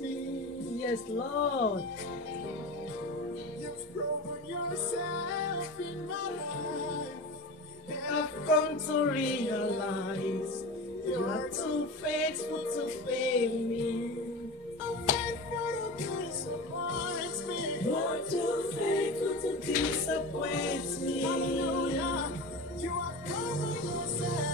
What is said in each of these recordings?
me. Yes, Lord. You've proven yourself in my life. I've come to realize you are too faithful to fail me. I'm faithful to disappoint me. You are too faithful to disappoint me. Hallelujah. You are proven yourself.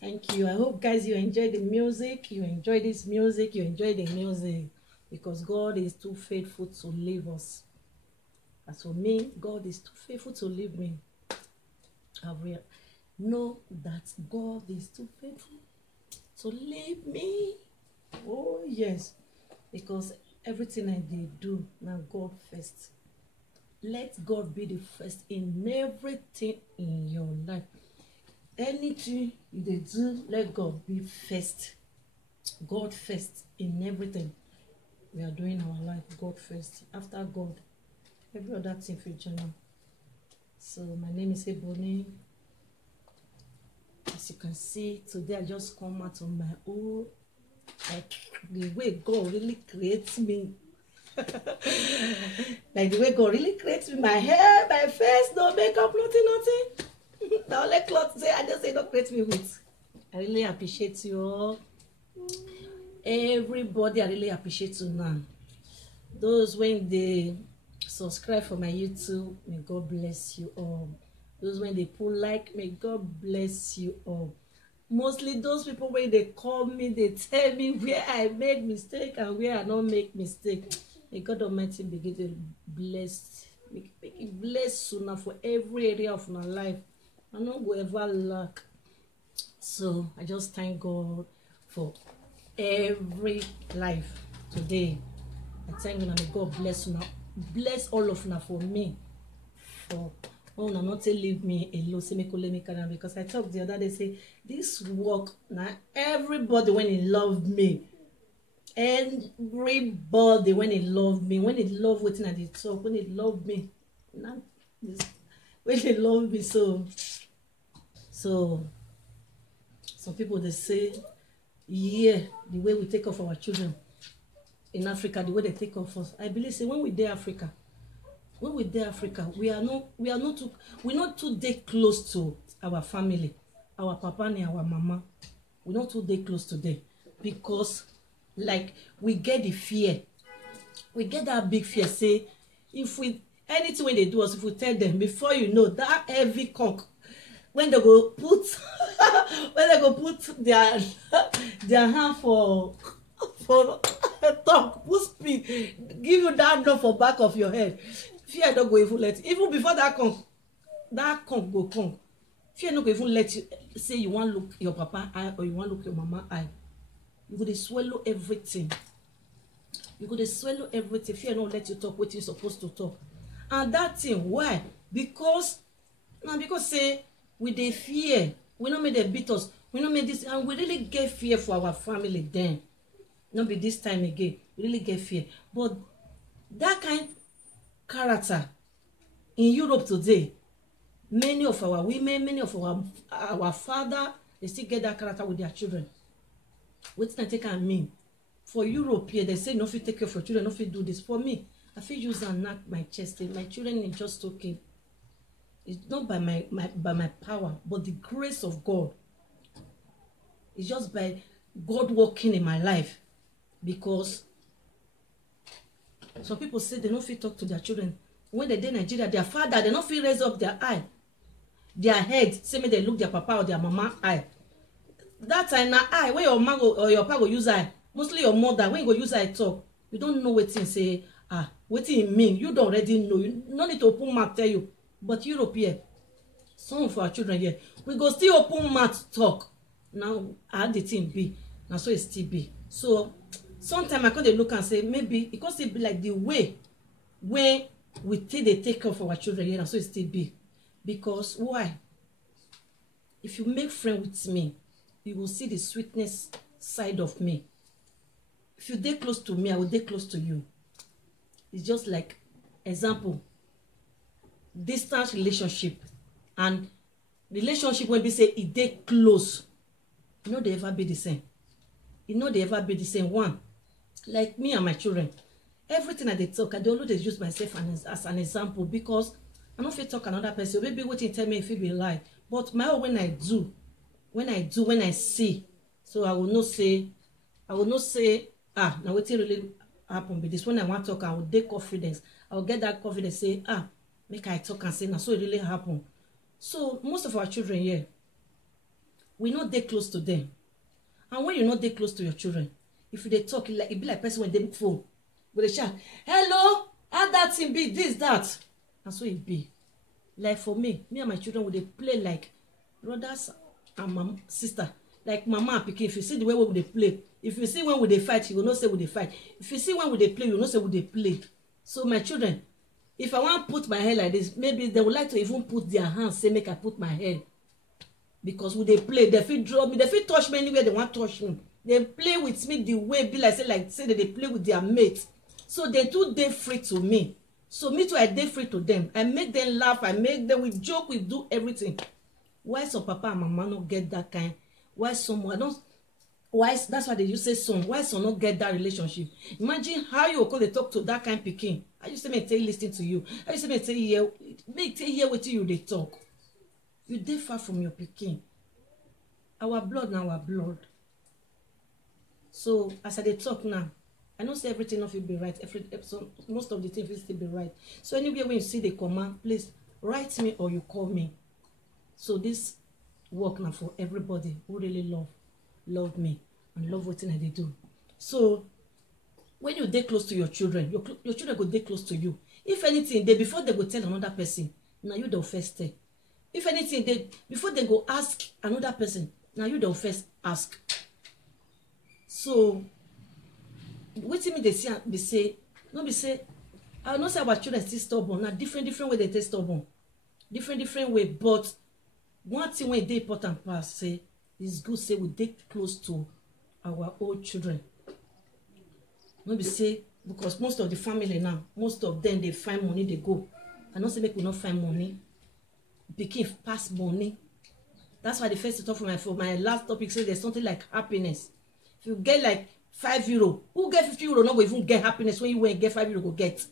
Thank you. I hope, guys, you enjoy the music. You enjoy this music. You enjoy the music. Because God is too faithful to leave us. As for me, God is too faithful to leave me. I will know that God is too faithful to leave me. Oh, yes. Because everything I did do, now God first. Let God be the first in everything in your life. Anything you do, let God be first. God first in everything we are doing in our life. God first. After God, every other thing for journal. So my name is Ebony. As you can see, today I just come out on my own. Like the way God really creates me. Like the way God really creates me. My hair, my face, no makeup, nothing. The only clothes say I just say don't create me with. I really appreciate you all. Everybody, I really appreciate you now. Those when they subscribe for my YouTube, may God bless you all. Those when they put like, may God bless you all. Mostly those people when they call me, they tell me where I made mistake and where I don't make mistake. May God Almighty begin to bless, make it bless sooner for every area of my life. I don't go ever lack. So I just thank God for every life today. I thank you, and may God bless you now. Bless all of you for me. For not to leave me alone. Say me because I talked the other day. Say this work now. Everybody when he loved me, everybody when he loved me, when he loved waiting at the talk, when he loved me, now when he loved me so. Some people they say, yeah, the way we take off our children in Africa, the way they take off us. I believe say when we dey Africa, we are not too dey close to our family, our papa and our mama. We not too dey close to them because like we get the fear. We get that big fear. Say if we anything when they do us, if we tell them before you know that heavy conch when they go put their hand for talk, put speed, give you that knock for back of your head. Fear don't go even let you, even before that conch go come. Fear not go even let you say you want look your papa eye or you want look your mama eye. You go to swallow everything. Fear not let you talk what you're supposed to talk. And that thing, why? Because say we dey fear, we not make them beat us, we not make this, and we really get fear for our family then. Not be this time again. We really get fear. But that kind character in Europe today, many of our women, many of our father, they still get that character with their children. What I take and mean? For Europe here, they say no fit take care of your children, no fit do this. For me, I feel use and knock my chest. My children is just okay. It's not by my power, but the grace of God. It's just by God working in my life. Because some people say they don't feel talk to their children. When they in Nigeria, their father, they don't feel raise up their eye. Their head, say me they look their papa or their mama eye. That time na eye, when your mama or your papa go use eye, mostly your mother, when you go use eye talk, you don't know what thing say, what it mean. You don't already know. You no need to open mouth tell you. But Europe here, some of our children here, we go still open mouth talk. Now, how the thing be? Now so it still be. So sometimes I can look and say maybe because it be like the way when we take care of our children here, and so it still be. Because why? If you make friend with me, you will see the sweetness side of me. if you dey close to me, I will dey close to you. It's just like example, distance relationship and relationship when we say it dey close, you know they ever be the same. You know they ever be the same. One, like me and my children, everything I dey talk, I dey always use myself as an example, because I no fit talk another person. Maybe wetin tell me if it be lie, but my own when I see, so I will not say now wetin really happen be this. When I want talk, I will take confidence. I will get that confidence, say make I talk and say now so it really happen. So most of our children here, we not dey close to them. And when you not dey close to your children, if you dey talk, it be like person when they phone, but they shout, hello, how that thing be, this, that. And so it be. Like for me and my children, would they play like brothers and sister, like mama and pikin. If you see the way we they play, if you see when we they fight, you will not say we they fight. If you see when we they play, you will not say we they play. So my children, if I want to put my hair like this, maybe they would like to even put their hands, say make I put my hair. Because when they play, they feel draw me, they feel touch me anywhere they want to touch me. They play with me the way be like say that they play with their mates. So they do dey free to me. So me too, I dey free to them. I make them laugh, I make them, we joke, we do everything. Why some papa and mama not get that kind? Why someone don't? Why that's why they used to say son? Why some not get that relationship? Imagine how you go they talk to that kind of pikin. I used to make tell listen to you. I used to make tell you hear what you they talk. You dey far from your pikin. Our blood now, our blood. So as I dey talk now, I know say everything not will be right. Every episode, most of the things will still be right. So anywhere when you see the command, please write me or you call me. So this work now for everybody who really love me and love what I do. So when you dey close to your children, your children go dey close to you. If anything, they before they go tell another person, now you the first tell. If anything, they before they go ask another person, now you the first ask. So wetin me they see be say, no be say, I know say our children still stubborn. Now different way they take stubborn, different way. But one thing when they important pass say is good say we dey close to our old children. No be say because most of the family now, most of them they find money they go. I know say make we not find money. Pikin pass money. That's why the first talk for my last topic says there's something like happiness. If you get like €5, who get €50 not go even get happiness when you went get €5 go get.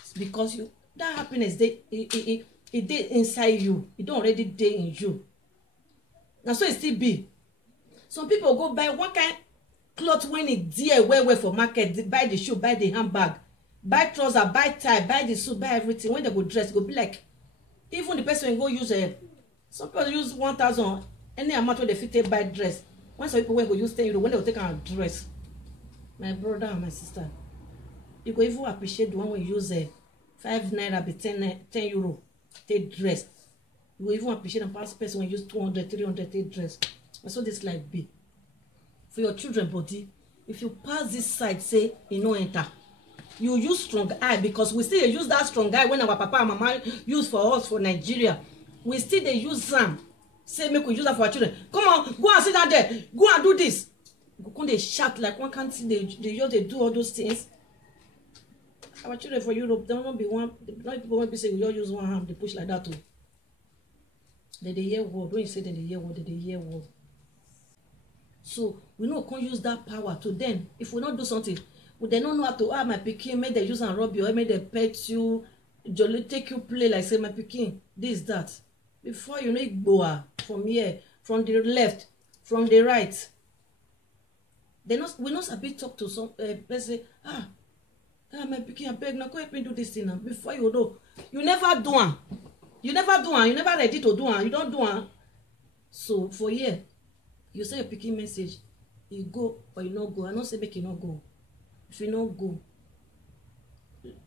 It's because you that happiness it dey inside you. It don't already dey in you. Now so it still be. Some people go buy one kind cloth when it dear well for market, buy the shoe, buy the handbag, buy trouser, buy tie, buy the suit, buy everything. When they go dress, go be like even the person go use some people use 1,000 any amount where they fit take buy dress. When some people go use €10 when they will take a dress. My brother and my sister, you go even appreciate the one when you use €5 be 10 euro take dress. You go even appreciate the past person when you use 200, 300 take dress. That's what this life be. For your children body, if you pass this side, say you no enter. You use strong eye because we still use that strong eye when our papa and mama use for us for Nigeria. We still they use them. Say make we use that for our children. Come on, go and sit down there. Go and do this. Go they shout like one can't see they do all those things. Our children for Europe, they don't be one. Not people won't be saying we all use one hand. They push like that too. They hear word. When you say they hear word, they hear word. So we no can't use that power to them. If we not do something, we they don't know how to my pikin, make they use and rub you, or make they pet you, jolly take you play like say my pikin, this, that. Before you know it go from here, from the left, from the right. They not we not a bit talk to some person, my pikin, I beg now, go help me do this thing now. Before you know, you never do one. You never do one, you never ready to do one, you don't do one. So for here, you say your picking message, you go or you not go. I don't say make you not go. If you not go,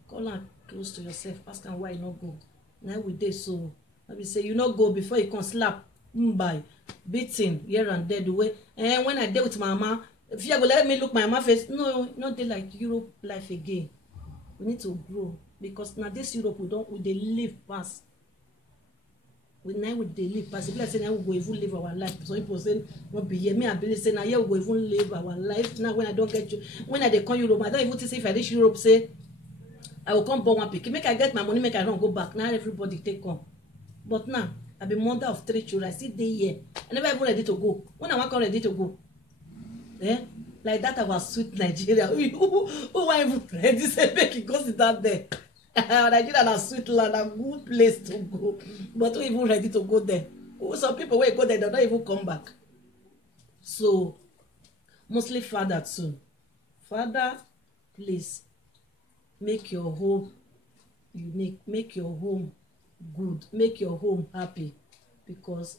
call her close to yourself, ask her why you not go. Now we dey so I will say you not go before you can slap by beating here and there the way. And when I deal with my mama, if you go let me look my mama face, no, not dey like Europe life again. We need to grow because now this Europe we they live past. now we dey live possibly say now we go even live our life. Some people say no be here, me I believe say now here we go even live our life. Now when I don't get you, when I dey come Europe, I don't even think say if I reach Europe say I will come born one pikin, make I get my money, make I don't go back. Now everybody take come. But now I be mother of 3 children. I still dey here. I never even ready to go. When I want come ready to go, like that I was sweet Nigeria. Who want even ready say make it go sit down there? Nigeria na sweet land, a good place to go. But who even ready to go there? Some people when go there, they don't even come back. So mostly father too. Father, please make your home unique, make your home good, make your home happy, because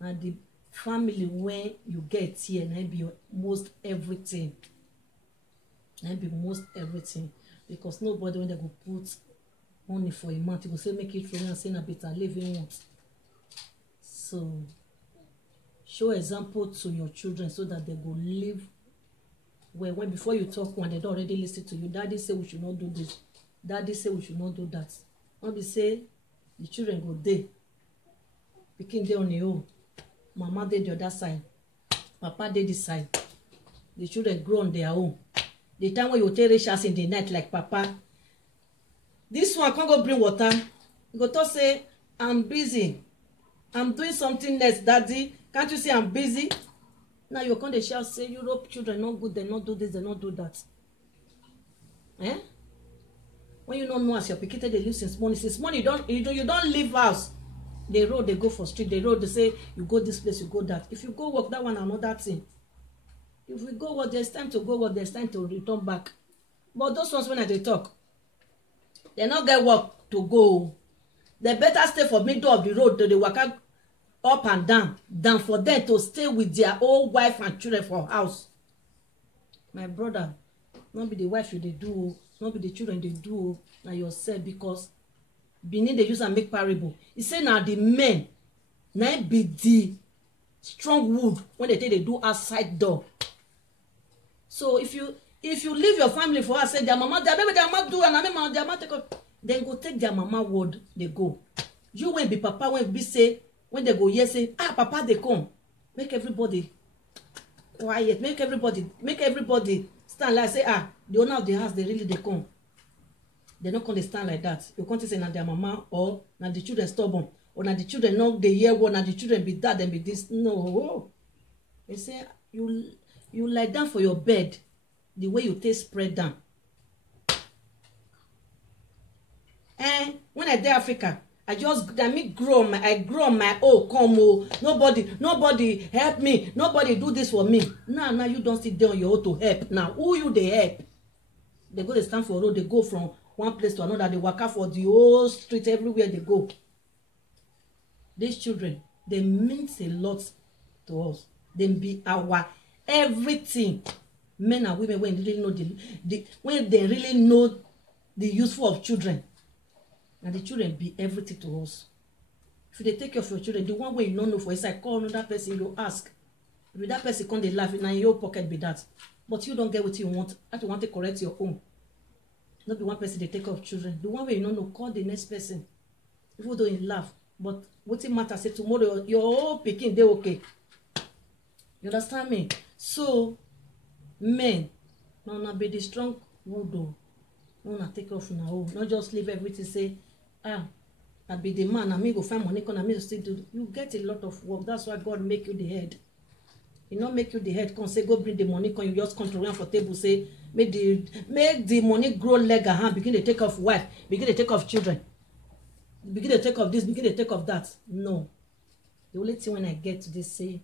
na the family when you get here na be your most everything. Na be most everything, because nobody when they go put money for a month, you go say make it for and say na better living want. So show example to your children so that they go live well. When before you talk one, they don't already listen to you. Daddy say we should not do this. Daddy say we should not do that. Not be say the children go dey. Pikin dey on the own. Mama dey the other side. Papa dey this side. The children grow on their own. The time when you take reach house in the night like papa, this one can't go bring water. You go talk say, I'm busy. I'm doing something else, daddy. Can't you see I'm busy? Now you come to shout say Europe children not good, they not do this, they not do that. When you don't know as your pikin they live since morning you don't leave house. The road they go for street, the road they say you go this place, you go that. If you go work, that one another thing. If we go work, there's time to go work, there's time to return back. But those ones when they talk, they not get work to go. They better stay for middle of the road to the walk up and down than for them to stay with their old wife and children for house. My brother, not be the wife you they do, not be the children they do, na yourself, because Benin they use and make parable. He say now the men now be the strong wood when they take they do outside door. So if you leave your family for us, say their mama do and their mama take up, then go take their mama word, they go. You when be papa, when be say, when they go here say, papa they come. Make everybody quiet, make everybody stand like say, the owner of the house, they come. They not going to stand like that. You can't say na their mama or na the children stubborn or na the children know they hear what, na the children be that and be this. No. They say you lie down for your bed the way you take spread down. And when I there Africa, I grow on my own. Come nobody help me. Nobody do this for me. Now you don't sit there on your own to help. Now who you they help? They go to stand for road. They go from one place to another. They walk out for the whole street everywhere they go. These children, they mean a lot to us. They be our everything. Men and women when they really know when they really know the useful of children. And the children be everything to us. If they take care of your children, the one way you don't know for inside, call another person, you ask. If that person come, they laugh, and in your pocket be that. But you don't get what you want. That you want to correct your own. Not be one person they take care of children. The one way you don't know, call the next person. People don't laugh. But what it matters, say tomorrow your whole picking, they okay. You understand me? So, men, now be the strong wood. No, take care of now. Not just leave everything. Say, I be the man. I me go find money. Can I me still do? You get a lot of work. That's why God make you the head. He not make you the head. Come say go bring the money. Can you just control for table? Say make the money grow leg and hand. Begin to take off wife. Begin to take off children. Begin to take off this. Begin to take off that. No. The only thing when I get to this say.